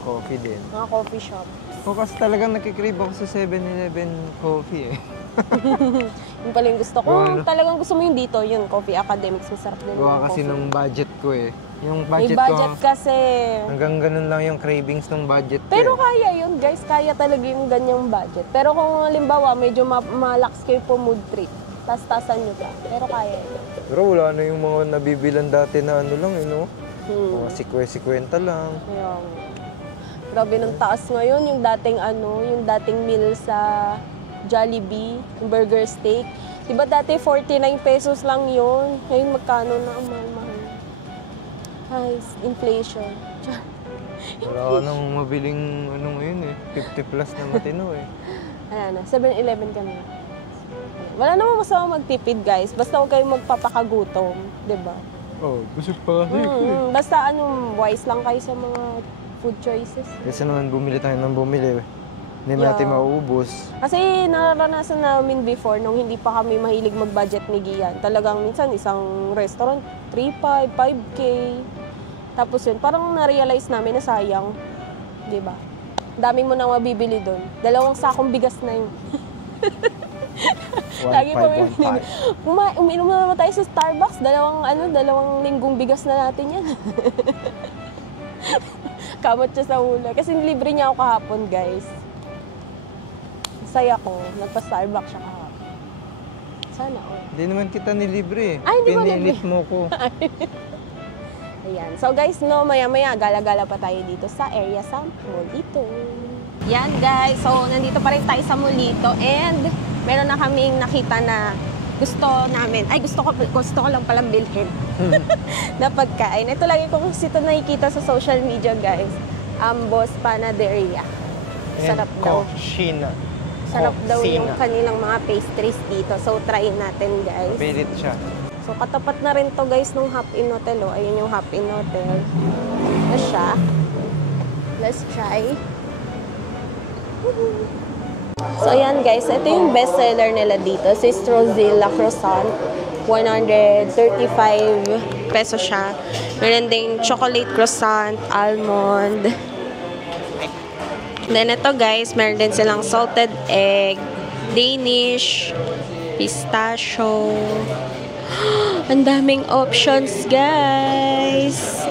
Coffee din. Mga coffee shop. O kasi talagang nakikrave ako sa 7-Eleven coffee eh. Yung pala yung gusto ko. Gawa- Talagang gusto mo yung dito, yun, Coffee Academics. Masarap din Gawa yung kasi coffee. ng budget ko eh. Yung May budget, budget ko, kasi. hanggang ganun lang yung cravings ng budget ko Pero eh. kaya yun, guys. Kaya talaga yung ganyang budget. Pero kung halimbawa, medyo malax kayo po mood trip, tas-tasan nyo pa. Pero kaya yun. Pero wala na yung mga nabibilan dati na ano lang eh, no? Mga sikwe-sikwenta lang. Kaya, grabe ng taas ngayon. Yung dating meal sa Jollibee, yung burger steak. Diba dati 49 pesos lang yun? Ngayon magkano na ang mahal-mahal? Ay, inflation. Wala ka nang mabiling ano ngayon eh. 50 plus na matino eh. Ayan na, 7-Eleven kami. Wala namang masama magtipid, guys. Basta huwag kayong magpapakagutom. Diba? Oh, busog pa kasi. Basta wise lang kayo sa mga food choices. Kasi naman bumili tayo ng bumili eh. Hindi natin mauubos. Kasi naranasan namin before, nung hindi pa kami mahilig mag-budget ni Gian. Talagang minsan isang restaurant, 3,500, 5K. Tapos yun, parang na-realize namin na sayang. Diba? Dami mo nang mabibili doon. 2 sakong bigas na yun. Lagi pa may 1,515. uminom na naman tayo sa Starbucks. 2 linggong bigas na natin yan. Kamot siya sa hula. Kasi libre niya ako kahapon, guys. Saya ko. Nagpa-Starbucks siya kahapon. Sana all. Hindi naman kita nilibre eh. Ay, hindi mo Pinilit mo ko. Ayan. So guys, no, maya-maya, gala-gala pa tayo dito sa area sa Molito. Yan guys, so nandito pa rin tayo sa Molito and meron na kaming nakita na gusto ko lang palang bilhin na pagkain. Ito lagi kong ito nakikita sa social media guys. Ambos Panaderia. Sarap daw. Cochina. Masarap daw yung Sina. kanilang mga pastries dito. So, try natin, guys. Pilit siya. So, katapat na rin to guys nung Hop In Hotel. Oh. Ayun yung Hop In Hotel. Ito siya. Let's try. So, ayan guys. Ito yung best seller nila dito. Si Strozilla Croissant. 135 peso siya. Meron ding chocolate croissant, almond. Then ito guys, meron din silang salted egg, Danish, pistachio. Ang daming options, guys.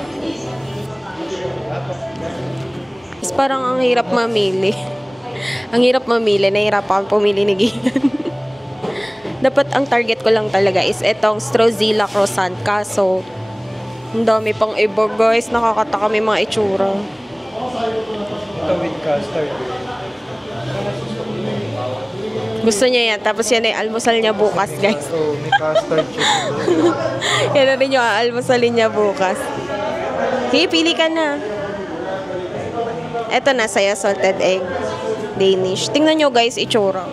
Is parang ang hirap mamili. Ang hirap mamili, nahihirapan akong pumili ni Gian. Dapat ang target ko lang talaga is itong Strozilla croissant. Kaso, ang dami pang iba, guys. Nakakataka may mga itsura. Ito with custard. Gusto niya yan. Tapos yan ay almusal niya bukas, guys. So, may custard chips. Yan na rin yung almusalin niya bukas. Sige, pili ka na. Eto na sa'yo, salted egg. Danish. Tingnan nyo, guys, itsura.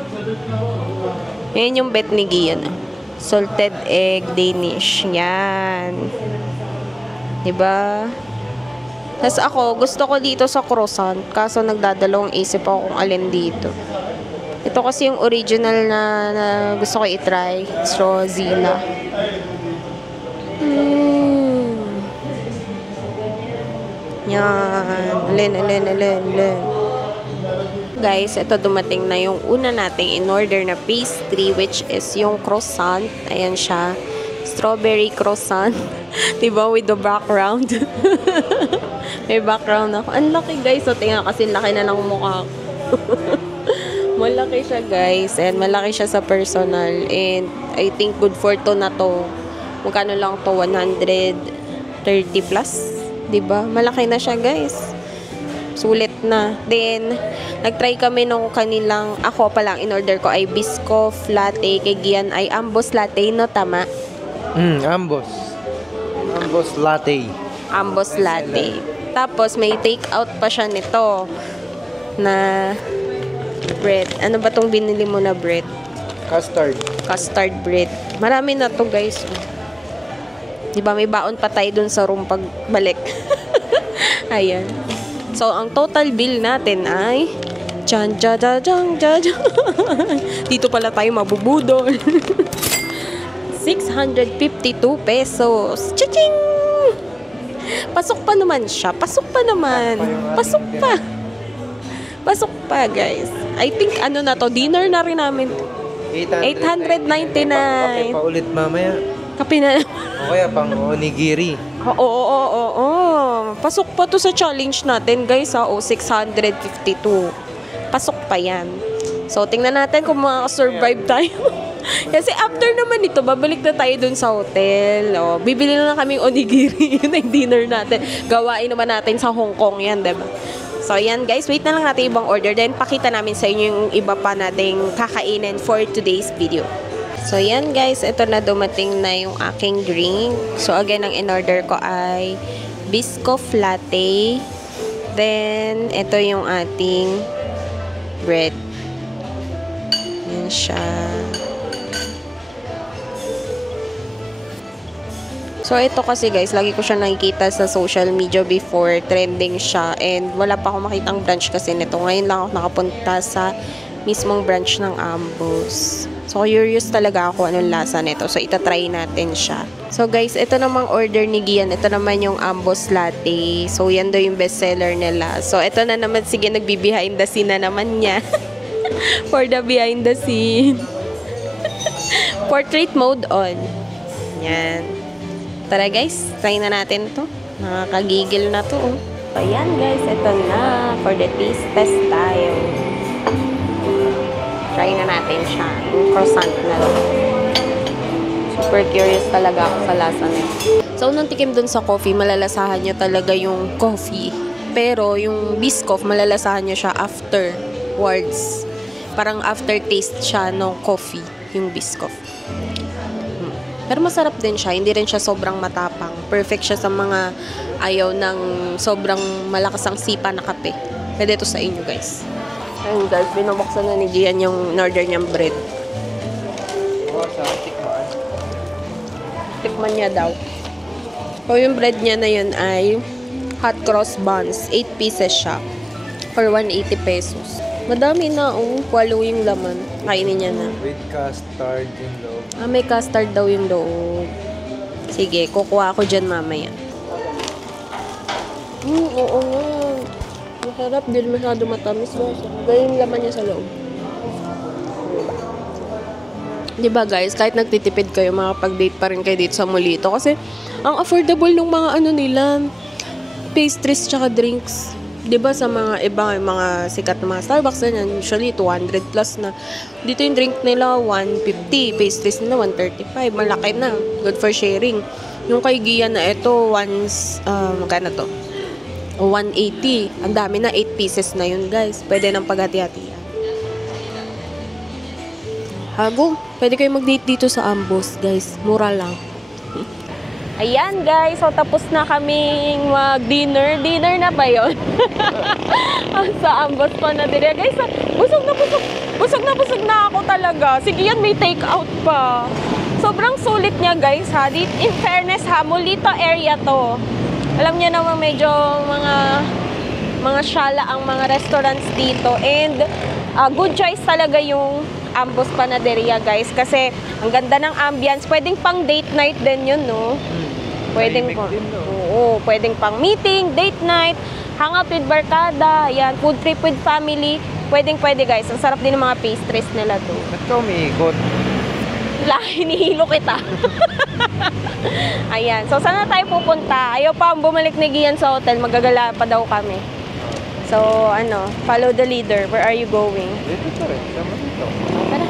Yan yung bet ni Gian. Salted egg, Danish. Yan. Diba? Tapos ako, gusto ko dito sa croissant. Kaso nagdadalawang isip ako kung alin dito. Ito kasi yung original na gusto ko i-try. Strozilla. Yan. Alin. Guys, ito dumating na yung una nating in-order na pastry, which is yung croissant. Ayan siya. Strawberry croissant. Diba? With the background. May background ako. Ang laki, guys. So, tingnan kasi laki na ng mukha ko. Malaki siya, guys. And malaki siya sa personal. And I think good for to na to. Magkano lang to? 130 plus. Diba? Malaki na siya, guys. Sulit na. Then, nag-try kami nung kanilang, ako pa lang, in-order ko ay Biscoff latte. Kay Gian ay Ambos latte, no? Tama? Ambos. Ambos latte. Ambos latte. Tapos, may take-out pa siya nito na bread. Ano ba tong binili mo na bread? Custard. Custard bread. Marami na to, guys. Diba, may baon pa tayo dun sa room pag balik. Ayan. So, ang total bill natin ay dito pala tayo mabubudol. 652 pesos. Cha-ching! Pasok pa naman siya. Pasok pa naman. Pasok pa. Pasok pa, guys. I think, ano na to, dinner na rin namin. 899. Kape pa ulit mamaya. Kape na. O kaya pang onigiri. Oo. Pasok pa to sa challenge natin, guys, ha. 652. Pasok pa yan. So, tingnan natin kung makaka-survive tayo. Kasi after naman ito, babalik na tayo dun sa hotel. O, bibili na lang kaming onigiri. Yun ang dinner natin. Gawain naman natin sa Hong Kong yan, diba? So, yan, guys. Wait na lang natin ibang order. Then, pakita namin sa inyo yung iba pa nating kakainin for today's video. So, yan guys, ito na dumating na yung aking drink. So, again, ang in-order ko ay Biscoff latte. Then, ito yung ating bread. Yan siya. So, ito kasi guys, lagi ko siya nakikita sa social media before. Trending siya. And wala pa akong makitang branch kasi nito. Ngayon lang ako nakapunta sa mismong branch ng Ambos. So, curious talaga ako anong lasa nito. So, itatry natin siya. So, guys, ito namang order ni Gian. Ito naman yung Ambos latte. So, yan daw yung bestseller nila. So, ito na naman, sige, nagbi-behind the scene na naman niya. For the behind the scene. Portrait mode on. Yan. Tara, guys. Try na natin to. Nakakagigil na to, oh. So, yan, guys. Ito na. For the taste test tayo. Try na natin siya. Yung croissant na lang. Super curious talaga ako sa lasa nito. So, nung tikim dun sa coffee, malalasahan niya talaga yung coffee. Pero, yung Biscoff, malalasahan niya siya afterwards. Parang aftertaste siya ng coffee, yung Biscoff. Pero masarap din siya. Hindi rin siya sobrang matapang. Perfect siya sa mga ayaw ng sobrang malakas ang sipa na kape. Pwede ito sa inyo, guys. Ayun guys, binubuksan na ni Gian yung in-order niyang bread. Tikman niya daw. So, yung bread niya na yun ay hot cross buns. 8 pieces siya. For 180 pesos. Madami na, walo yung laman. Kainin niya na. With custard yung loob. May custard daw yung loob. Sige, kukuha ako dyan mamaya. Oo nga. Masarap. Di masyado matamis. Ganyan yung laman niya sa loob. Diba guys, kahit nagtitipid kayo, makapag-date pa rin kayo dito sa Molito. Kasi, ang affordable ng mga nila, pastries tsaka drinks. Diba sa mga ibang mga sikat na mga Starbucks na yan, usually 200 plus na. Dito yung drink nila, 150. Pastries nila, 135. Malaki na. Good for sharing. Yung kay Gia na ito, magkano to? 180. Ang dami na, 8 pieces na yun guys. Pwede nang paghati-hati. Hago, pwede kayo mag-date dito sa Ambos, guys. Mura lang. Ayan, guys. So, tapos na kaming mag-dinner. Dinner na ba yun? Sa Ambos pa na dinner. Guys, busog na busog. Busog na ako talaga. Sige yan, may take out pa. Sobrang sulit niya, guys, ha. In fairness, ha, Molito area to. Alam niyo naman, medyo mga syala ang mga restaurants dito. And, good choice talaga yung Ambos Panaderia, guys, kasi ang ganda ng ambience. Pwedeng pang date night din yun, no? Pwedeng pwedeng pang meeting, date night, hang out with barkada, yan, food trip with family. Pwede, guys. Ang sarap din ng mga pastries nila to. Ba't ka umiikot? Hinihilo kita. Ayan. So, saan na tayo pupunta? Ayaw pa ang bumalik ni Gian sa hotel. Magagala pa daw kami. So, follow the leader. Where are you going? Dito pa rin. Sama dito. Tara.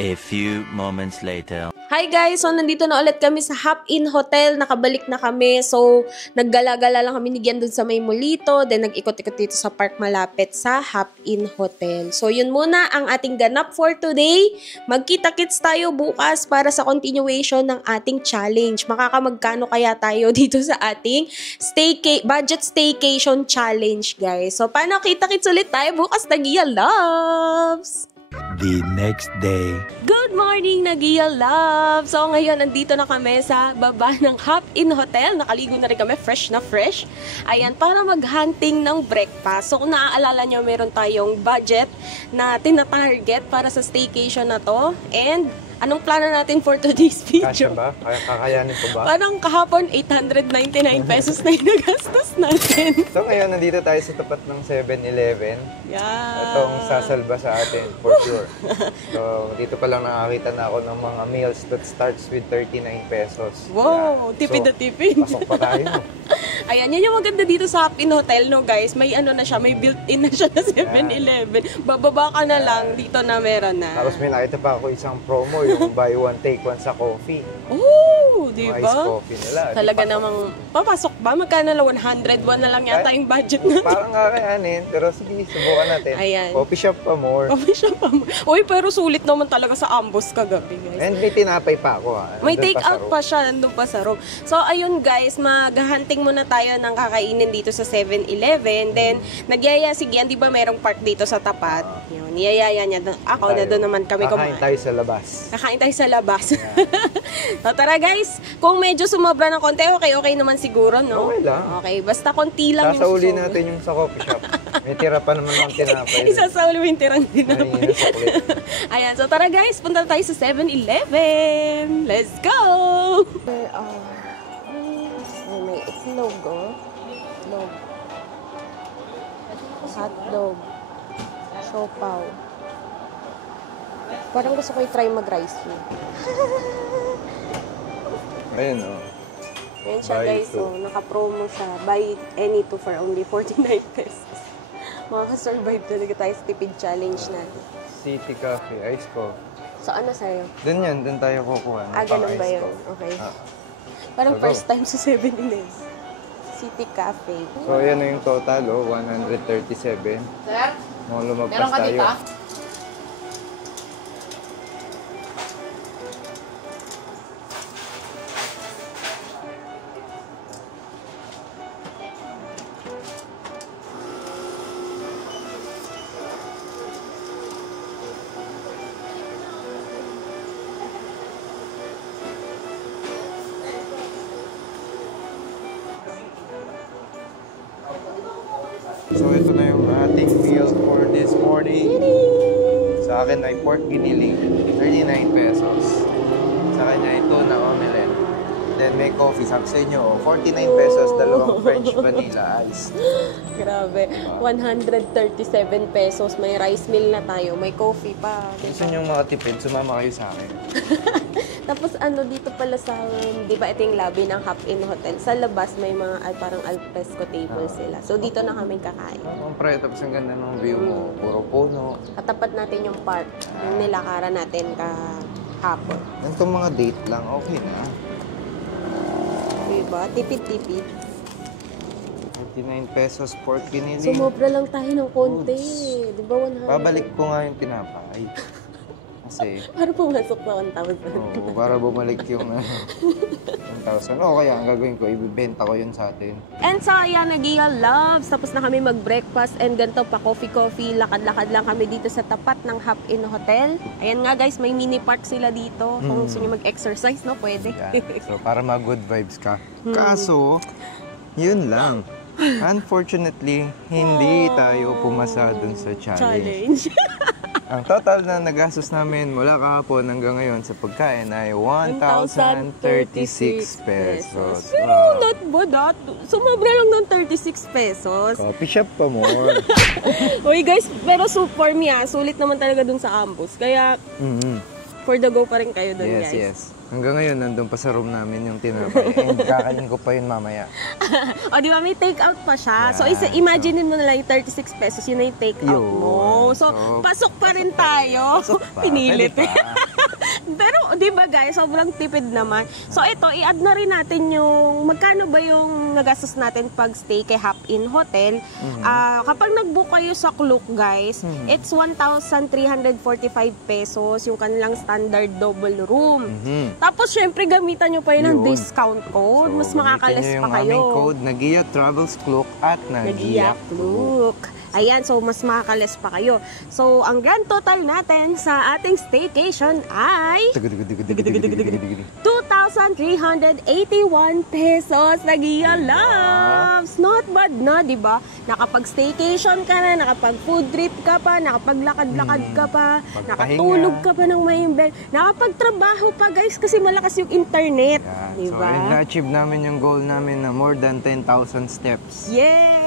A few moments later. Hi guys! So, nandito na ulit kami sa Hop In Hotel. Nakabalik na kami. So, naggala-gala lang kami ni Gian dun sa may Molito. Then, nag-ikot-ikot dito sa park malapit sa Hop In Hotel. So, yun muna ang ating ganap for today. Magkita-kits tayo bukas para sa continuation ng ating challenge. Makakamagkano kaya tayo dito sa ating budget staycation challenge, guys. So, paano kita-kits ulit tayo bukas, Nagia Loves? The next day. Good morning, Nagia Love! So, ngayon, nandito na kami sa baba ng Hop In Hotel. Nakaligo na rin kami, fresh na fresh. Ayan, para mag-hunting ng breakfast. So, kung naaalala nyo, meron tayong budget na tina-target para sa staycation na to. And, anong plano natin for today's video? Kasya ba? Kakayanin ko ba? Parang kahapon, 899 pesos na yung nagastos natin. So, ngayon, nandito tayo sa tapat ng 7-Eleven. Yeah. Itong sasalba sa atin, for sure. So, dito pa lang nakakita na ako ng mga meals that starts with 39 pesos. Wow, Yeah. tipid na tipid. Pasok pa tayo. Ayan, yan yung maganda dito sa Hop In Hotel, no guys. May na siya, may built-in na siya na 7-Eleven. Bababa ka na lang, dito na meron na. Tapos may nakita pa ako isang promo, yung buy one, take one sa coffee. Oh, di Mga ba? iced coffee nila. Talaga namang, papasok ba? Magkano na 101 na lang yata yung budget natin. Parang kakayanin, pero sige, subukan natin. Ayan. Coffee shop pa more. Coffee shop pa mo. Uy, pero sulit naman talaga sa Ambos kagabi, guys. And may tinapay pa ako. May Nandun take sa out room. pa siya, nandun pa sa room. So, ayun guys, maghahunting muna tayo ng kakainin dito sa 7-Eleven. Then, nagyaya si Gian, di ba merong park dito sa tapat? Yun, niyayaya niya. Ako, na doon naman kami Kakain kumain. tayo sa labas. Kakain tayo sa labas. So, tara guys, kung medyo sumobra ng konti, okay naman siguro, no? Okay lang. Okay, basta konti lang Sasauli yung susobra. natin yung sa coffee shop. May tira pa naman ng tinapay. Isasauli mo yung tirang dinapay. Ay, saklit. Ayan, so tara guys, punta tayo sa 7-Eleven. Let's go! May itlog, oh. Itlog. Hotdog. Siopaw. Parang gusto ko i-try mag-rice cream. Ayun, oh. Ayan siya Buy guys, two. oh. Naka-promo siya. Buy any two for only 49 pesos. Makaka-survive talaga tayo sa tipid challenge natin. City Cafe, ice coffee. Saan na sa'yo? Doon tayo kukuha. ng Ganun ba pang-ice yun? coffee. Okay. Ah. Parang So, go. first time sa 7-Eleven. City Cafe. So, yan na yung total, 137. Mukhang lumagpas Meron ka tayo. dito? So ito na yung ating meal for this morning. Sa akin ay pork giniling, 39 pesos. Sa kanya ay tuna omelette. Then may coffee, sabi sa inyo, 49 pesos, dalawang French vanilla ice. Grabe. 137 pesos. May rice meal na tayo. May coffee pa. Gusto nyo makatipid, sumama kayo sa akin. Tapos ano dito pala sa, di ba ito yung lobby ng Hop In Hotel. Sa labas may mga parang alfresco table sila. So dito na kami kakain. Pre, tapos ang ganda ng view mo, puro puno. Katapat natin yung park. Yung nilakaran natin kahapon. Ganitong mga date lang, okay na. Diba? Tipid-tipid. 49 pesos pork giniling. Sumobra lang tayo ng konti. Di ba 100? Babalik ko nga yung tinapay. Kasi, Para pumasok sa 1,000. oo, para bumalik yung 1,000. O kaya, ang gagawin ko, ibibenta ko yun sa atin. And so, ayan, Nagia Loves. Tapos na kami mag-breakfast and ganito pa coffee-coffee. Lakad-lakad lang kami dito sa tapat ng Hop In Hotel. Ayan nga guys, may mini park sila dito. Kung gusto nyo mag-exercise, no? Pwede. Yan. So, para mag-good vibes ka. Kaso, yun lang. Unfortunately, hindi tayo pumasa dun sa challenge. Ang total na nagastos namin mula kahapon hanggang ngayon sa pagkain ay 1,036 pesos. Pero not bad. Sumobra lang ng 36 pesos. Coffee shop pa more. Uy guys, pero for me sulit naman talaga dun sa Ambus. Kaya, for the go pa rin kayo dun Yes, guys. yes. Hanggang ngayon, nandun pa sa room namin yung tinapay. And kakain ko pa yun mamaya. O di ba, may take out pa siya. So, Yeah. imaginein mo na lang yung 36 pesos, yun na yung take out mo. So, pasok pa rin tayo. Pasok pa. Pinilit. Pwede pa. Pero, di ba guys, sobrang tipid naman. So, ito, i-add na rin natin yung, magkano ba yung nagastos natin pag stay kay Hop In Hotel. Kapag nag-book kayo sa Klook, guys, it's 1,345 pesos, yung kanilang standard double room. Tapos, syempre, gamitan nyo pa yun ng discount code. Mas makakalas pa kayo. Gamitin nyo yung aming code, Nagia Travels Klook at Nagia Klook. Ayan, so mas makakalas pa kayo. So, ang grand total natin sa ating staycation ay 2,381 pesos. Nagia Loves! Not bad na, di ba? Nakapag-staycation ka na, nakapag-food trip ka pa, nakapaglakad-lakad ka pa, nakatulog ka pa ng may bed, nakapagtrabaho pa guys kasi malakas yung internet. Di So, ba? na-achieve namin yung goal namin na more than 10,000 steps. Yay!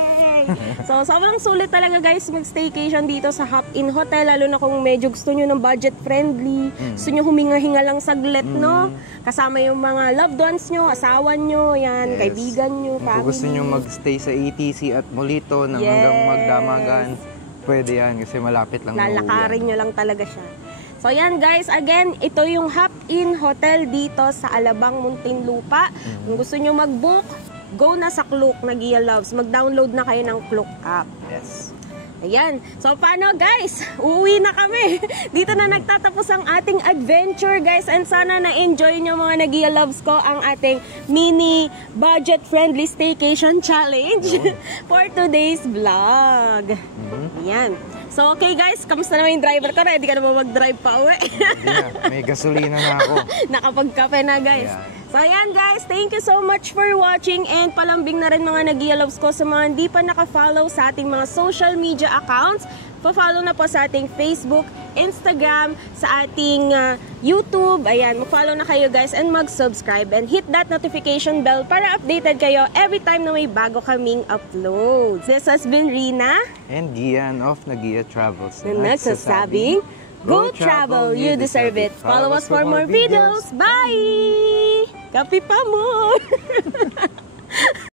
So, sobrang sulit talaga guys mag-staycation dito sa Hop In Hotel, lalo na kung medyo gusto nyo ng budget friendly, gusto nyo huminga-hinga lang saglit, no? Kasama yung mga loved ones nyo, asawa nyo, yan, Yes. kaibigan nyo, Kung family. gusto nyo mag-stay sa ATC at Molito nang hanggang Magdamagan, pwede yan kasi malapit lang Lalakarin nyo lang talaga siya. So yan guys, again, ito yung Hop In Hotel dito sa Alabang, Muntinlupa. Kung gusto nyo mag-book, go na sa Klook, Nagia Loves. Mag-download na kayo ng Klook app. Yes. Ayan. So, paano guys? Uuwi na kami. Dito na nagtatapos ang ating adventure, guys. And sana na-enjoy nyo mga Nagia Loves ko ang ating mini budget-friendly staycation challenge for today's vlog. Ayan. So, okay guys, kamusta naman yung driver ko? Ready ka na ba mag-drive pa uwi? Hindi na. May gasolina na ako. Nakapagkape na guys. Ayan. So ayan guys, thank you so much for watching and palambing na rin mga Nagia Loves ko sa mga hindi pa naka-follow sa ating mga social media accounts. Pa-follow na po sa ating Facebook, Instagram, sa ating YouTube. Ayan, mag-follow na kayo guys and mag-subscribe and hit that notification bell para updated kayo every time na may bago kaming uploads. This has been Rina. And Gian of Nagia Travels. Na nagsasabing, go travel, you deserve it. Follow us for more videos. Bye! Kapi pa mo!